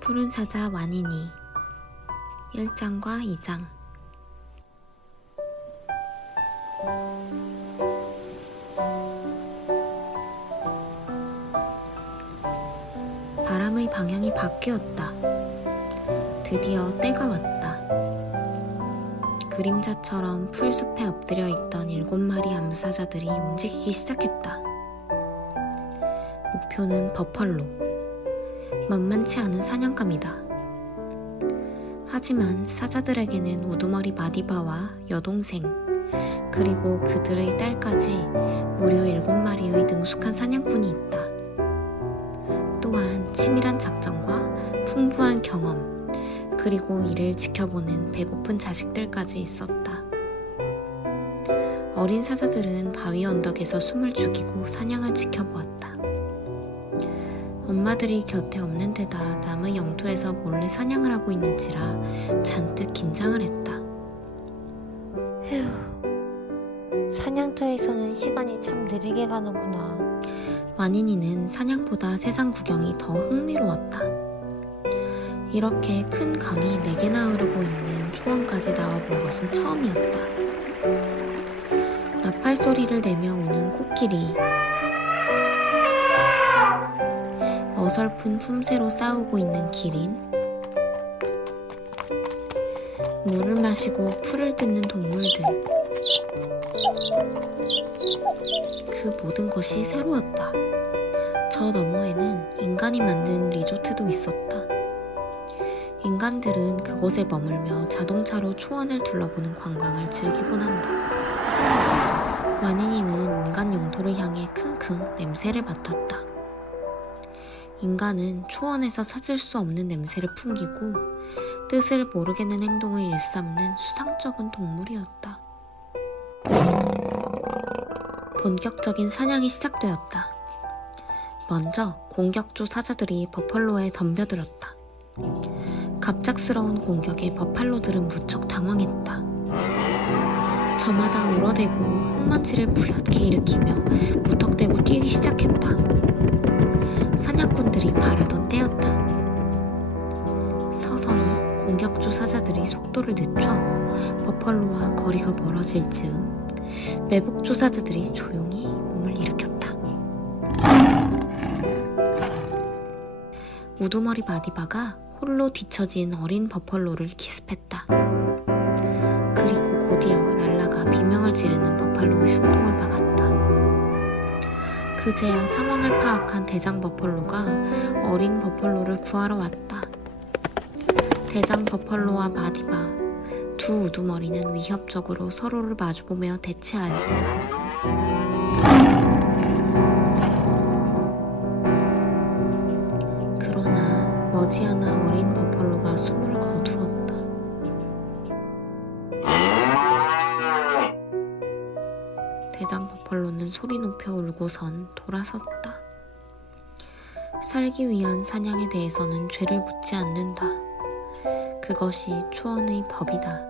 푸른 사자 와니니 1장과 2장. 바람의 방향이 바뀌었다. 드디어 때가 왔다. 그림자처럼 풀숲에 엎드려 있던 7마리 암사자들이 움직이기 시작했다. 목표는 버펄로. 만만치 않은 사냥감이다. 하지만 사자들에게는 우두머리 마디바와 여동생, 그리고 그들의 딸까지 무려 7마리의 능숙한 사냥꾼이 있다. 또한 치밀한 작전과 풍부한 경험, 그리고 이를 지켜보는 배고픈 자식들까지 있었다. 어린 사자들은 바위 언덕에서 숨을 죽이고 사냥을 지켜보았다. 엄마들이 곁에 없는 데다 남의 영토에서 몰래 사냥을 하고 있는지라 잔뜩 긴장을 했다. 휴, 사냥터에서는 시간이 참 느리게 가는구나. 와니니는 사냥보다 세상 구경이 더 흥미로웠다. 이렇게 큰 강이 4개나 흐르고 있는 초원까지 나와본 것은 처음이었다. 나팔 소리를 내며 우는 코끼리, 어설픈 품새로 싸우고 있는 기린, 물을 마시고 풀을 뜯는 동물들, 그 모든 것이 새로웠다. 저 너머에는 인간이 만든 리조트도 있었다. 인간들은 그곳에 머물며 자동차로 초원을 둘러보는 관광을 즐기곤 한다. 와니니는 인간 영토를 향해 킁킁 냄새를 맡았다. 인간은 초원에서 찾을 수 없는 냄새를 풍기고 뜻을 모르겠는 행동을 일삼는 수상쩍은 동물이었다. 본격적인 사냥이 시작되었다. 먼저 공격조 사자들이 버펄로에 덤벼들었다. 갑작스러운 공격에 버팔로들은 무척 당황했다. 저마다 울어대고 흙먼지를 부옇게 일으키며 무턱대고 뛰기 시작했다. 사냥꾼들이 바라던 때였다. 서서히 공격조 사자들이 속도를 늦춰 버펄로와 거리가 멀어질 즈음 매복조 사자들이 조용히 몸을 일으켰다. 우두머리 마디바가 홀로 뒤처진 어린 버펄로를 기습했다. 그리고 곧이어 랄라가 비명을 지르는 버팔로의 흉통을 막았다. 그제야 상황을 파악한 대장 버펄로가 어린 버펄로를 구하러 왔다. 대장 버펄로와 마디바, 두 우두머리는 위협적으로 서로를 마주보며 대치하였다. 그러나 머지않아 어린 버펄로가 숨을 거두었다. 대장 버펄로는 소리 높여 울고선 돌아섰다. 살기 위한 사냥에 대해서는 죄를 묻지 않는다. 그것이 초원의 법이다.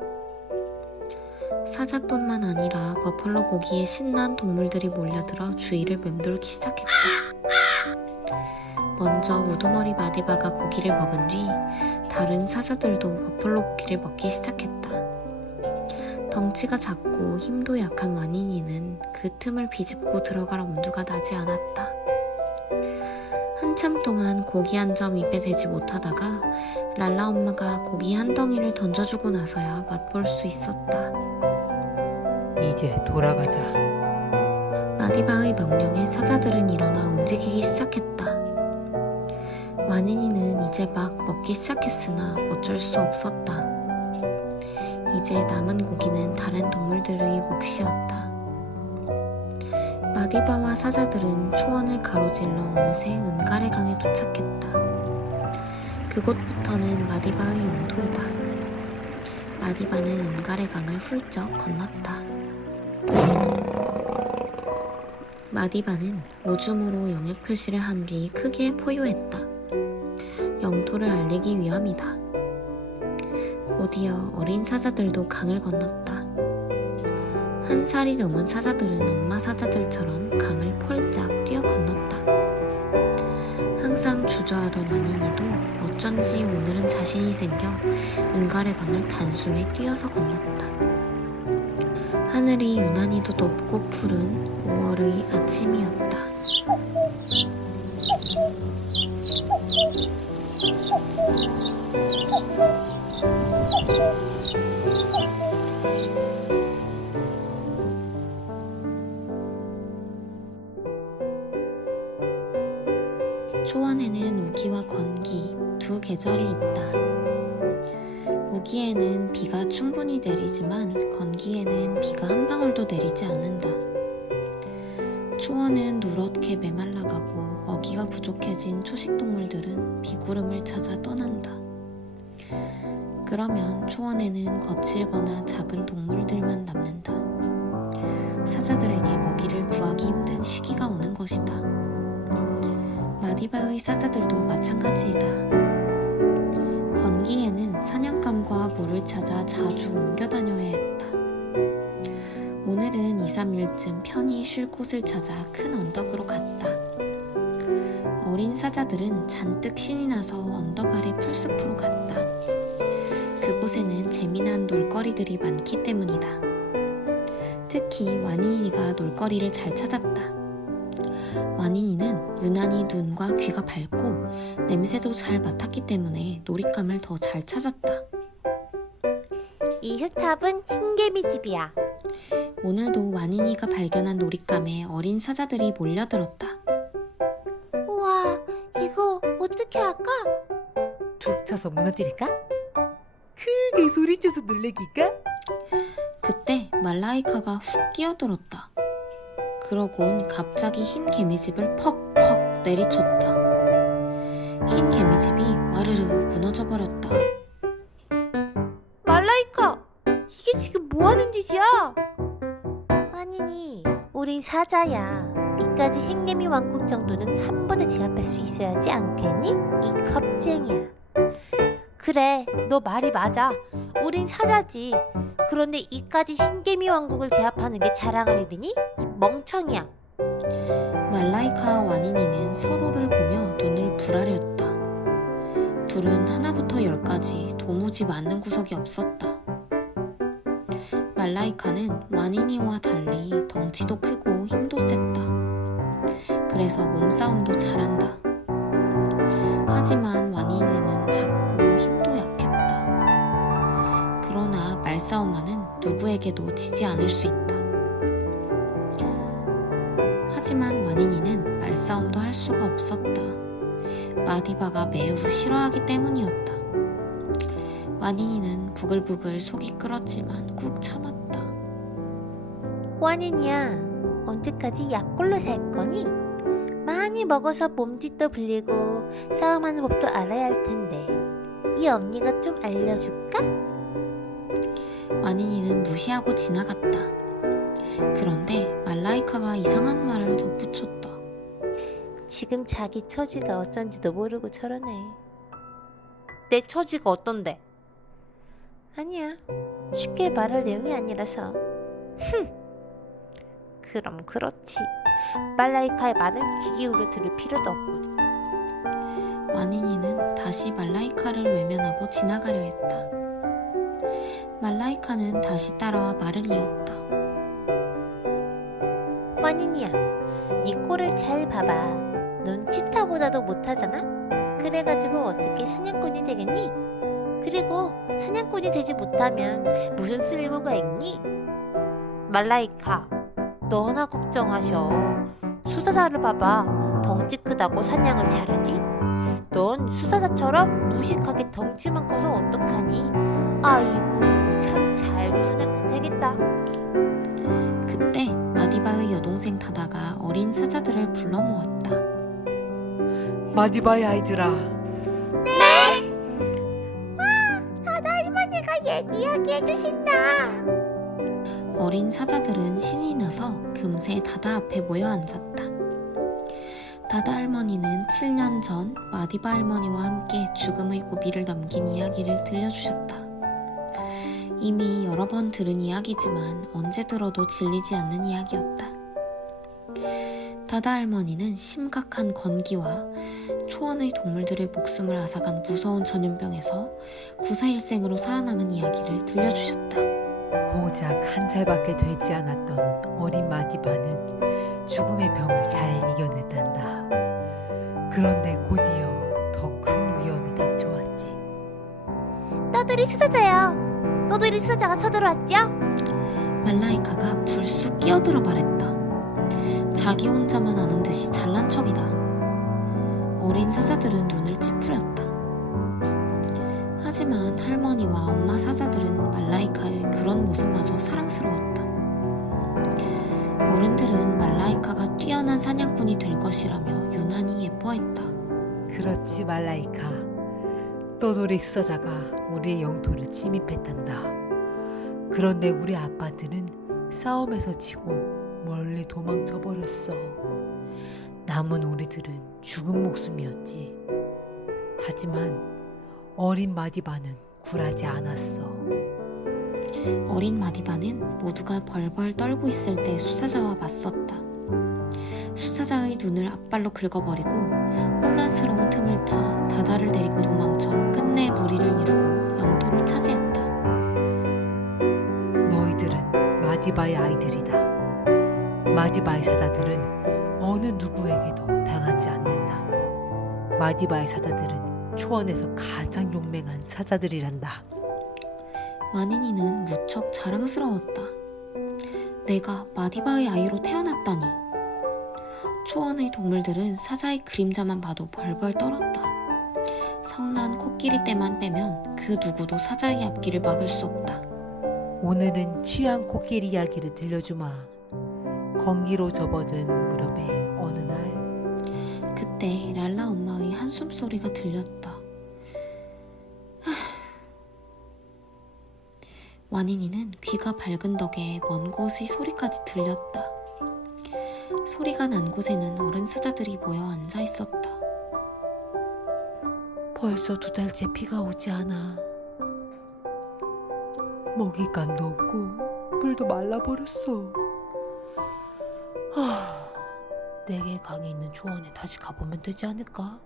사자뿐만 아니라 버펄로 보기에 신난 동물들이 몰려들어 주위를 맴돌기 시작했다. 먼저 우두머리 마디바가 고기를 먹은 뒤 다른 사자들도 버펄로 고기를 먹기 시작했다. 덩치가 작고 힘도 약한 와니니는 그 틈을 비집고 들어갈 엄두가 나지 않았다. 한참 동안 고기 한 점 입에 대지 못하다가 랄라 엄마가 고기 한 덩이를 던져주고 나서야 맛볼 수 있었다. 이제 돌아가자. 마디바의 명령에 사자들은 일어나 움직이기 시작했다. 와니니는 이제 막 먹기 시작했으나 어쩔 수 없었다. 이제 남은 고기는 다른 동물들의 몫이었다. 마디바와 사자들은 초원을 가로질러 어느새 은가래 강에 도착했다. 그곳부터는 마디바의 영토이다. 마디바는 은가래 강을 훌쩍 건넜다. 마디바는 오줌으로 영역 표시를 한 뒤 크게 포효했다. 영토를 알리기 위함이다. 곧이어 어린 사자들도 강을 건넜다. 1살이 넘은 사자들은 엄마 사자들처럼 강을 폴짝 뛰어 건넜다. 항상 주저하던 완인이도 어쩐지 오늘은 자신이 생겨 은갈의 강을 단숨에 뛰어서 건넜다. 하늘이 유난히도 높고 푸른 5월의 아침이었다. 초원에는 우기와 건기 두 계절이 있다. 우기에는 비가 충분히 내리지만 건기에는 비가 한 방울도 내리지 않는다. 초원은 누렇게 메말라가고 먹이가 부족해진 초식동물들은 비구름을 찾아 떠난다. 그러면 초원에는 거칠거나 작은 동물들만 남는다. 사자들에게 먹이를 구하기 힘든 시기가 오는 것이다. 마디바의 사자들도 마찬가지이다. 건기에는 사냥감과 물을 찾아 자주 옮겨 다녀야 했다. 오늘은 2-3일쯤 편히 쉴 곳을 찾아 큰 언덕으로 갔다. 어린 사자들은 잔뜩 신이 나서 언덕 아래 풀숲으로 갔다. 그곳에는 재미난 놀거리들이 많기 때문이다. 특히 와니니가 놀거리를 잘 찾았다. 와니니는 유난히 눈과 귀가 밝고 냄새도 잘 맡았기 때문에 놀잇감을 더 잘 찾았다. 이 흙탑은 흰개미 집이야. 오늘도 와니니가 발견한 놀잇감에 어린 사자들이 몰려들었다. 우와, 이거 어떻게 할까? 툭 쳐서 무너뜨릴까? 크게 소리쳐서 놀래기까? 그때 말라이카가 훅 끼어들었다. 그러곤 갑자기 흰 개미집을 퍽퍽 내리쳤다. 흰 개미집이 와르르 무너져 버렸다. 말라이카, 이게 지금 뭐하는 짓이야? 아니니, 우린 사자야. 이까지 흰개미 왕국 정도는 한 번에 제압할 수 있어야지 않겠니? 이 겁쟁이야. 그래, 너 말이 맞아. 우린 사자지. 그런데 이까지 흰개미 왕국을 제압하는 게 자랑할 일이니? 이 멍청이야. 말라이카와 와니니는 서로를 보며 눈을 부라렸다. 둘은 하나부터 10까지 도무지 맞는 구석이 없었다. 말라이카는 와니니와 달리 덩치도 크고 힘도 셌다. 그래서 몸싸움도 잘한다. 하지만 와니니는 작고 힘도 약했다. 그러나 말싸움만은 누구에게도 지지 않을 수 있다. 하지만 와니니는 말싸움도 할 수가 없었다. 마디바가 매우 싫어하기 때문이었다. 와니니는 부글부글 속이 끓었지만 꾹 참았다. 와니니야, 언제까지 약골로 살 거니? 많이 먹어서 몸짓도 불리고 싸움하는 법도 알아야 할 텐데 이 언니가 좀 알려줄까? 와니니는 무시하고 지나갔다. 그런데 말라이카가 이상한 말을 덧붙였다. 지금 자기 처지가 어쩐지도 모르고 저러네. 내 처지가 어떤데? 아니야, 쉽게 말할 내용이 아니라서. 그럼 그렇지. 말라이카의 말은 귀 기울여 들을 필요도 없군. 와니니는 다시 말라이카를 외면하고 지나가려 했다. 말라이카는 다시 따라와 말을 이었다. 와니니야, 네 꼴을 잘 봐봐. 넌 치타보다도 못하잖아? 그래가지고 어떻게 사냥꾼이 되겠니? 그리고 사냥꾼이 되지 못하면 무슨 쓸모가 있니? 말라이카, 너나 걱정하셔. 수사자를 봐봐. 덩치 크다고 사냥을 잘하지? 넌 수사자처럼 무식하게 덩치만 커서 어떡하니? 아이고, 참 잘도 사냥 못하겠다. 그때 마디바의 여동생 다다가 어린 사자들을 불러 모았다. 마디바의 아이들아, 다다 할머니가 이야기해 주신다. 어린 사자들은 신이 나서 금세 다다 앞에 모여 앉았다. 다다 할머니는 7년 전 마디바 할머니와 함께 죽음의 고비를 넘긴 이야기를 들려주셨다. 이미 여러 번 들은 이야기지만 언제 들어도 질리지 않는 이야기였다. 다다 할머니는 심각한 건기와 초원의 동물들의 목숨을 앗아간 무서운 전염병에서 구사일생으로 살아남은 이야기를 들려주셨다. 고작 1살밖에 되지 않았던 어린 마디바는 죽음의 병을 잘 이겨냈단다. 그런데 곧이어 더 큰 위험이 닥쳐왔지. 떠돌이 수사자요. 떠돌이 수사자가 쳐들어왔죠? 말라이카가 불쑥 끼어들어 말했다. 자기 혼자만 아는 듯이 잘난 척이다. 어린 사자들은 눈을 찌푸렸다. 하지만 할머니와 엄마 사자들은 말라이카의 그런 모습마저 사랑스러웠다. 어른들은 말라이카가 뛰어난 사냥꾼이 될 것이라며 유난히 예뻐했다. 그렇지 말라이카. 떠돌이 수사자가 우리의 영토를 침입했단다. 그런데 우리 아빠들은 싸움에서 지고 멀리 도망쳐 버렸어. 남은 우리들은 죽은 목숨이었지. 하지만 어린 마디바는 굴하지 않았어. 어린 마디바는 모두가 벌벌 떨고 있을 때 수사자와 맞섰다. 수사자의 눈을 앞발로 긁어버리고 혼란스러운 틈을 타 다다를 데리고 도망쳐 끝내 무리를 이루고 영토를 차지했다. 너희들은 마디바의 아이들이다. 마디바의 사자들은 어느 누구에게도 당하지 않는다. 마디바의 사자들은 초원에서 가장 용맹한 사자들이란다. 와니니는 무척 자랑스러웠다. 내가 마디바의 아이로 태어났다니. 초원의 동물들은 사자의 그림자만 봐도 벌벌 떨었다. 성난 코끼리 떼만 빼면 그 누구도 사자의 앞길을 막을 수 없다. 오늘은 취한 코끼리 이야기를 들려주마. 건기로 접어든 무렵에 어느 날 그때 랄라 엄마의 한숨 소리가 들렸다. 와니니는 귀가 밝은 덕에 먼 곳의 소리까지 들렸다. 소리가 난 곳에는 어른 사자들이 모여 앉아 있었다. 벌써 2달째 비가 오지 않아. 먹잇감도 없고 물도 말라버렸어. 내게 강이 있는 초원에 다시 가보면 되지 않을까?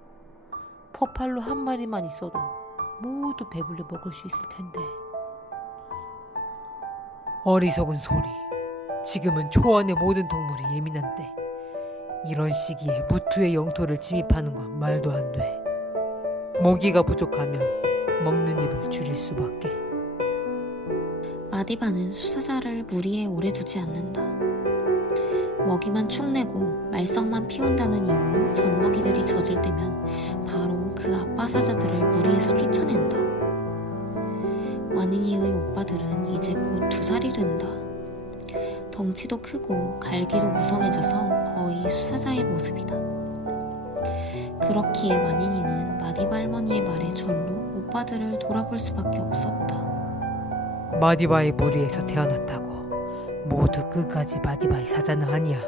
퍼팔로 한 마리만 있어도 모두 배불리 먹을 수 있을 텐데. 어리석은 소리. 지금은 초원의 모든 동물이 예민한 때. 이런 시기에 무투의 영토를 침입하는 건 말도 안 돼. 먹이가 부족하면 먹는 입을 줄일 수밖에. 마디바는 수사자를 무리에 오래 두지 않는다. 먹이만 축내고 말썽만 피운다는 이유로 젖먹이들이 젖을 때면 바로 그 아빠 사자들을 무리에서 쫓아낸다. 와니니의 오빠들은 이제 곧 2살이 된다. 덩치도 크고 갈기도 무성해져서 거의 수사자의 모습이다. 그렇기에 와니니는 마디바 할머니의 말에 절로 오빠들을 돌아볼 수밖에 없었다. 마디바의 무리에서 태어났다고 모두 끝까지 마디바의 사자는 아니야.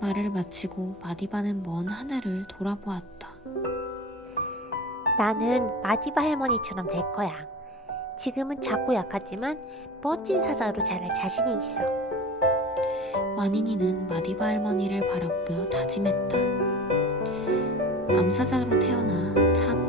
말을 마치고 마디바는 먼 하늘을 돌아보았다. 나는 마디바 할머니처럼 될 거야. 지금은 작고 약하지만 멋진 사자로 자랄 자신이 있어. 와니니는 마디바 할머니를 바라보며 다짐했다. 암사자로 태어나 참